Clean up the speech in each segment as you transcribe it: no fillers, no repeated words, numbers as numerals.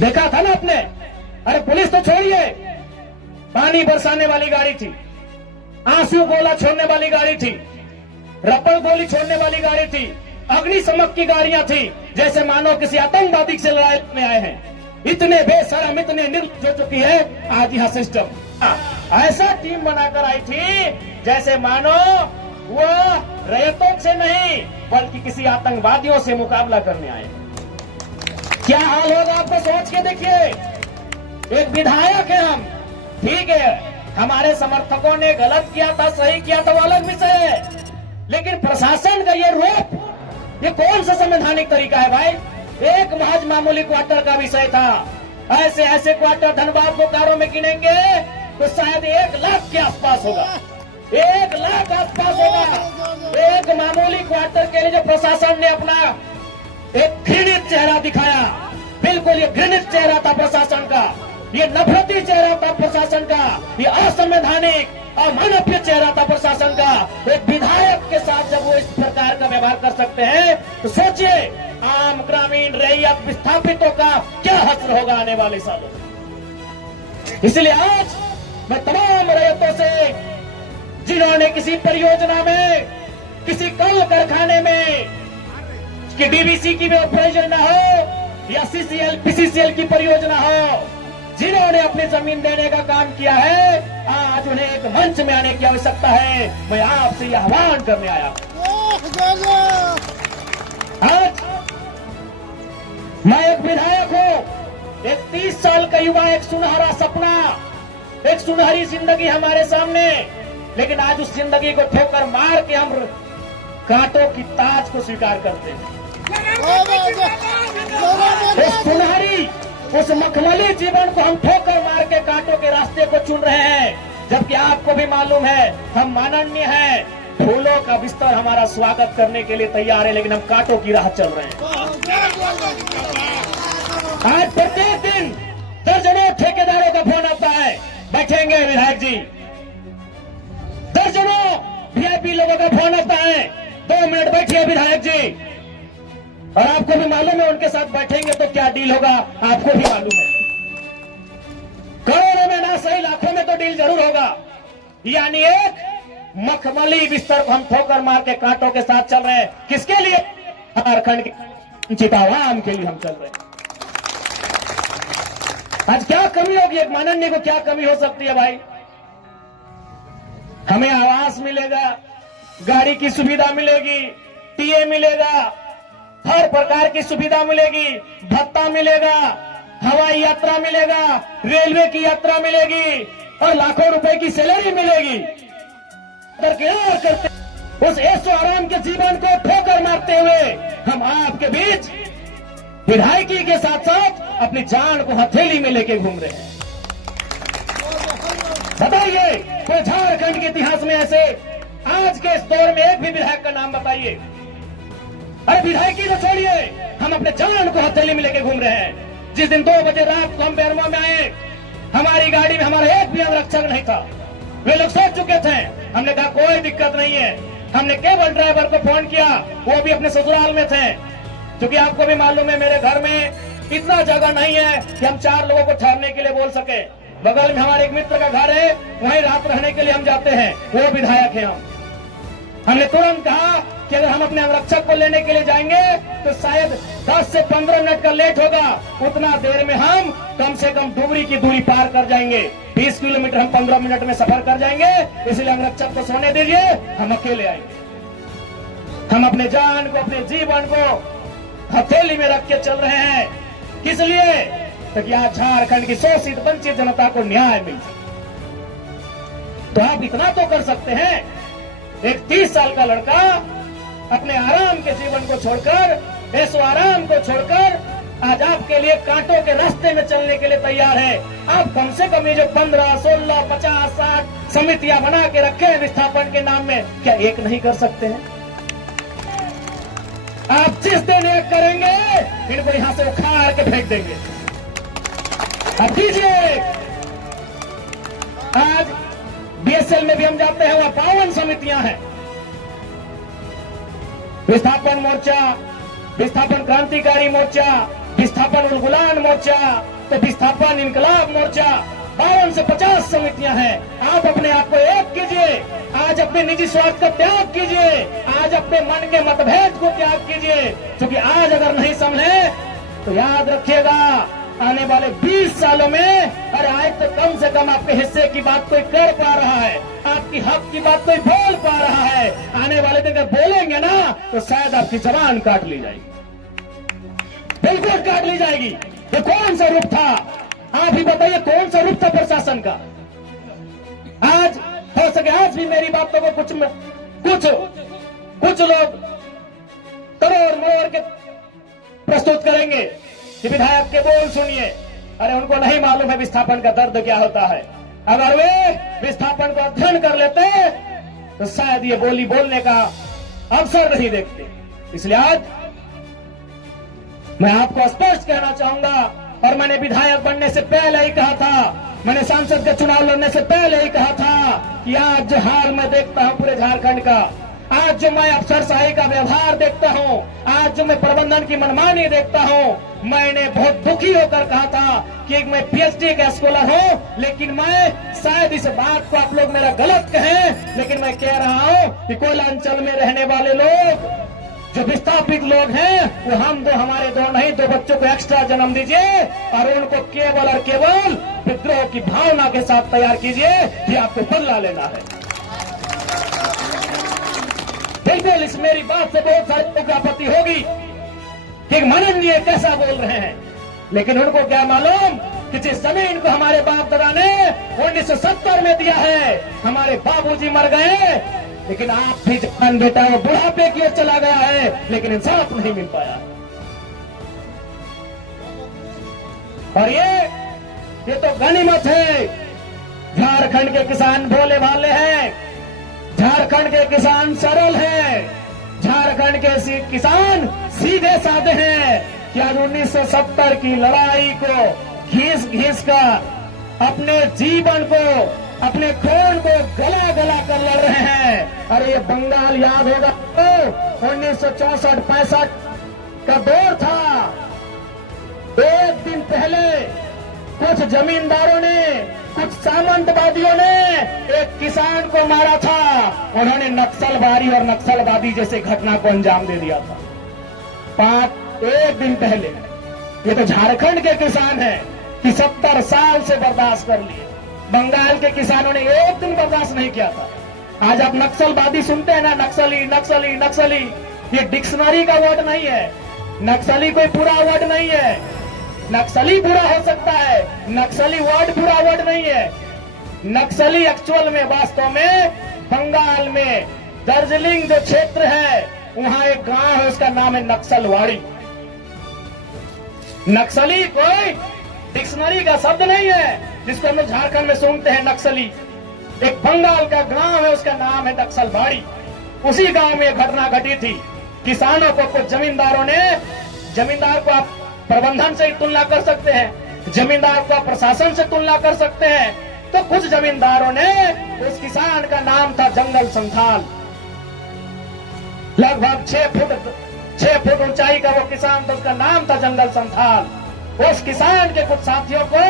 देखा था ना आपने। अरे पुलिस तो छोड़िए, पानी बरसाने वाली गाड़ी थी, आंसू गोला छोड़ने वाली गाड़ी थी, रबड़ गोली छोड़ने वाली गाड़ी थी, अग्निशमक की गाड़ियां थी, जैसे मानो किसी आतंकवादी से लड़ाई में आए हैं। इतने बेशरम, इतने निर्लज हो चुकी है आज यह सिस्टम। ऐसा टीम बनाकर आई थी जैसे मानो वो रैयतों से नहीं बल्कि किसी आतंकवादियों से मुकाबला करने आए। क्या हाल होगा आपको सोच के देखिए। एक विधायक है हम, ठीक है, हमारे समर्थकों ने गलत किया था, सही किया था, वो अलग विषय है, लेकिन प्रशासन का ये रूप, ये कौन सा संवैधानिक तरीका है भाई। एक महज मामूली क्वार्टर का विषय था। ऐसे ऐसे क्वार्टर धनबाद बोकारो में गिनेंगे तो शायद 1 लाख के आसपास होगा, 1 लाख आसपास होगा। एक मामूली क्वार्टर के लिए जो प्रशासन ने अपना एक घृणित चेहरा दिखाया, बिल्कुल ये घृणित चेहरा था प्रशासन का, ये नफरती चेहरा था प्रशासन का, ये असंवैधानिक और मानवीय चेहरा था प्रशासन का। एक विधायक के साथ जब वो इस प्रकार का व्यवहार कर सकते हैं तो सोचिए आम ग्रामीण रैयत विस्थापितों का क्या हश्र होगा आने वाले सालों में। इसलिए आज मैं तमाम रैयतों से, जिन्होंने किसी परियोजना में, किसी कल कारखाने में कि डीवीसी की परियोजना हो या सीसीएल पीसीसीएल की परियोजना हो, जिन्होंने अपनी जमीन देने का काम किया है, आज उन्हें एक मंच में आने की आवश्यकता है। मैं आपसे यह आह्वान करने आया। आज मैं एक विधायक हूं, एक 30 साल का युवा, एक सुनहरा सपना, एक सुनहरी जिंदगी हमारे सामने, लेकिन आज उस जिंदगी को ठोकर मार के हम कांटों की ताज को स्वीकार करते हैं। उस सुनहरी, उस मखमली जीवन को हम ठोकर मार के कांटों के रास्ते को चुन रहे हैं, जबकि आपको भी मालूम है हम माननीय हैं, फूलों का बिस्तर हमारा स्वागत करने के लिए तैयार है, लेकिन हम कांटों की राह चल रहे हैं। आज प्रत्येक दिन दर्जनों ठेकेदारों का फोन आता है, बैठेंगे विधायक जी, दर्जनों वीआईपी लोगों का फोन आता है, 2 मिनट बैठिए विधायक जी, और आपको भी मालूम है उनके साथ बैठेंगे तो क्या डील होगा, आपको भी मालूम है। करोड़ों में ना सही लाखों में तो डील जरूर होगा। यानी एक मखमली बिस्तर को हम ठोकर मार के कांटों के साथ चल रहे हैं। किसके लिए? झारखंड के चितावाम के लिए हम चल रहे हैं। आज क्या कमी होगी, एक माननीय को क्या कमी हो सकती है भाई। हमें आवास मिलेगा, गाड़ी की सुविधा मिलेगी, टीए मिलेगा, हर प्रकार की सुविधा मिलेगी, भत्ता मिलेगा, हवाई यात्रा मिलेगा, रेलवे की यात्रा मिलेगी और लाखों रुपए की सैलरी मिलेगी। दरकिनार करते उस ऐशो आराम के जीवन को ठोकर मारते हुए हम आपके बीच विधायकी के साथ साथ अपनी जान को हथेली में लेके घूम रहे हैं। बताइए कोई झारखंड के इतिहास में ऐसे आज के इस दौर में एक भी विधायक का नाम बताइए। अरे विधायकी तो छोड़िए, हम अपने जान को हथेली में लेके घूम रहे हैं। जिस दिन 2 बजे रात को हम बेरमो में आए, हमारी गाड़ी में हमारा एक भी अंगरक्षक नहीं था। वे लोग सोच चुके थे, हमने कहा कोई दिक्कत नहीं है। हमने केवल ड्राइवर को फोन किया, वो भी अपने ससुराल में थे, क्योंकि आपको भी मालूम है मेरे घर में इतना जगह नहीं है कि हम 4 लोगों को ठहरने के लिए बोल सके। बगल में हमारे एक मित्र का घर है, वहीं रात रहने के लिए हम जाते हैं, वो विधायक है। हमने तुरंत कहा कि अगर हम अपने अंगरक्षक को लेने के लिए जाएंगे तो शायद 10 से 15 मिनट का लेट होगा, उतना देर में हम कम से कम डुबरी की दूरी पार कर जाएंगे। 20 किलोमीटर हम 15 मिनट में सफर कर जाएंगे, इसलिए अंगरक्षक को सोने दीजिए, हम अकेले आएंगे। हम अपने जान को, अपने जीवन को हथेली में रख के चल रहे हैं। किस लिए? ताकि आज झारखंड की शोषित वंचित जनता को न्याय मिल सके। तो आप इतना तो कर सकते हैं, एक 30 साल का लड़का अपने आराम के जीवन को छोड़कर, ऐसो आराम को छोड़कर आज आपके लिए कांटों के रास्ते में चलने के लिए तैयार है। आप कम से कम ये जो 15, 16, 50, 60 समितियां बना के रखे हैं विस्थापन के नाम में, क्या एक नहीं कर सकते हैं? आप जिस दिन एक करेंगे इनको यहां से उखाड़ के फेंक देंगे। अब कीजिए। आज बीएसएल में भी हम जाते हैं, वहां 52 समितियां हैं। विस्थापन मोर्चा, विस्थापन क्रांतिकारी मोर्चा, विस्थापन उल गुलाम मोर्चा, तो विस्थापन इनकलाब मोर्चा, 52 से 50 समितियां हैं। आप अपने आप को एक कीजिए, आज अपने निजी स्वार्थ का त्याग कीजिए, आज अपने मन के मतभेद को त्याग कीजिए, क्योंकि आज अगर नहीं समझे तो याद रखिएगा आने वाले 20 सालों में, अरे आज तो कम से कम आपके हिस्से की बात कोई कर पा रहा है, आपकी हक की बात कोई बोल पा रहा है, आने वाले दिन अगर बोलेंगे ना तो शायद आपकी जबान काट ली जाएगी, बिल्कुल काट ली जाएगी। ये कौन सा रूप था? आप ही बताइए, कौन सा रूप था प्रशासन का? आज हो सके आज भी मेरी बातों को कुछ लोग तोड़ मोड़ के प्रस्तुत करेंगे कि विधायक के बोल सुनिए। अरे उनको नहीं मालूम है विस्थापन का दर्द क्या होता है। अगर वे विस्थापन को अध्ययन कर लेते तो शायद ये बोली बोलने का अवसर नहीं देखते। इसलिए आज मैं आपको स्पष्ट कहना चाहूंगा, और मैंने विधायक बनने से पहले ही कहा था, मैंने सांसद का चुनाव लड़ने से पहले ही कहा था कि आज जो हाल मैं देखता हूं पूरे झारखंड का, आज जो मैं अफसरशाही का व्यवहार देखता हूं, आज जो मैं प्रबंधन की मनमानी देखता हूं, मैंने बहुत दुखी होकर कहा था कि मैं पीएचडी का स्कॉलर हूं, लेकिन मैं शायद इस बात को आप लोग मेरा गलत कहें, लेकिन मैं कह रहा हूं कि कोयलांचल में रहने वाले लोग जो विस्थापित लोग हैं, वो हम दो, हमारे दो नहीं, 2 बच्चों को एक्स्ट्रा जन्म दीजिए और उनको केवल और केवल विद्रोह की भावना के साथ तैयार कीजिए। ये आपको बदला लेना है। बिल्कुल इस मेरी बात से बहुत सारे लोगों को आपत्ति होगी कि माननीय कैसा बोल रहे हैं, लेकिन उनको क्या मालूम कि जिस जमीन को हमारे बाप दादा ने 1970 में दिया है, हमारे बाबूजी मर गए, लेकिन आप भी जवान बेटा वो बुढ़ापे की ओर चला गया है, लेकिन इंसाफ नहीं मिल पाया। और ये तो गनीमत है। झारखंड के किसान भोले भाले हैं, झारखंड के किसान सरल हैं, झारखंड के किसान सीधे साधे हैं कि आज 1970 की लड़ाई को घिस कर अपने जीवन को, अपने खून को गला गला कर लड़ रहे हैं। अरे ये बंगाल याद होगा तो 1964-65 का दौर था। एक दिन पहले कुछ जमींदारों ने, कुछ सामंतवादियों ने एक किसान को मारा था। उन्होंने नक्सलवादी और नक्सलवादी जैसे घटना को अंजाम दे दिया था। एक दिन पहले ये तो झारखंड के किसान हैं कि 70 साल से बर्दाश्त कर लिए। बंगाल के किसानों ने एक दिन बर्दाश्त नहीं किया था। आज आप नक्सलवादी सुनते हैं ना, नक्सली नक्सली नक्सली, ये डिक्शनरी का वर्ड नहीं है। नक्सली कोई पूरा वर्ड नहीं है। नक्सली बुरा हो सकता है, नक्सली वर्ड पूरा वर्ड नहीं है। नक्सली एक्चुअल में, वास्तव में बंगाल में दार्जिलिंग जो क्षेत्र है, वहां एक गांव है, उसका नाम है नक्सलवाड़ी। नक्सली कोई डिक्शनरी का शब्द नहीं है जिसको हम लोग झारखंड में सुनते हैं नक्सली। एक बंगाल का गांव है, उसका नाम है नक्सलवाड़ी। उसी गांव में घटना घटी थी। किसानों को कुछ जमींदारों ने, जमींदार को आप प्रबंधन से ही तुलना कर सकते हैं, जमींदार को आप प्रशासन से तुलना कर सकते हैं, तो कुछ जमींदारों ने, उस किसान का नाम था जंगल संथाल। लगभग 6 फुट ऊंचाई का वो किसान था, उसका नाम था जंगल संथाल। उस किसान के कुछ साथियों को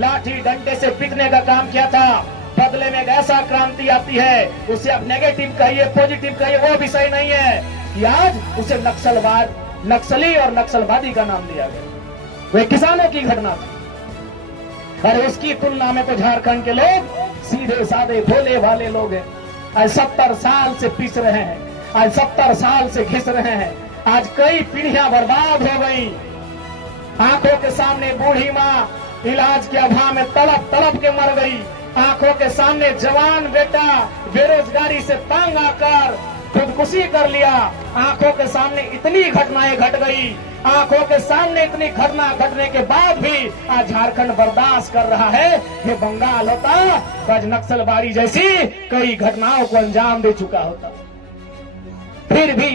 लाठी डंडे से पीटने का काम किया था। बदले में एक ऐसा क्रांति आती है, उसे आप नेगेटिव कहिए, पॉजिटिव कहिए, वो भी सही नहीं है कि आज उसे नक्सली और नक्सलवादी का नाम दिया गया। वो किसानों की घटना थी। और उसकी तुलना में तो झारखंड के लोग सीधे साधे भोले भाले लोग हैं। आज 70 साल से पिस रहे हैं, आज 70 साल से घिस रहे हैं। आज कई पीढ़ियां बर्बाद हो गई। आंखों के सामने बूढ़ी माँ इलाज के अभाव में तड़प तड़प के मर गई। आंखों के सामने जवान बेटा बेरोजगारी से तंग आकर खुदकुशी कर लिया। आंखों के सामने इतनी घटनाएं घट गई। आंखों के सामने इतनी घटना घटने के बाद भी आज झारखंड बर्दाश्त कर रहा है। ये बंगाल होता तो आज नक्सलबारी जैसी कई घटनाओं को अंजाम दे चुका होता। फिर भी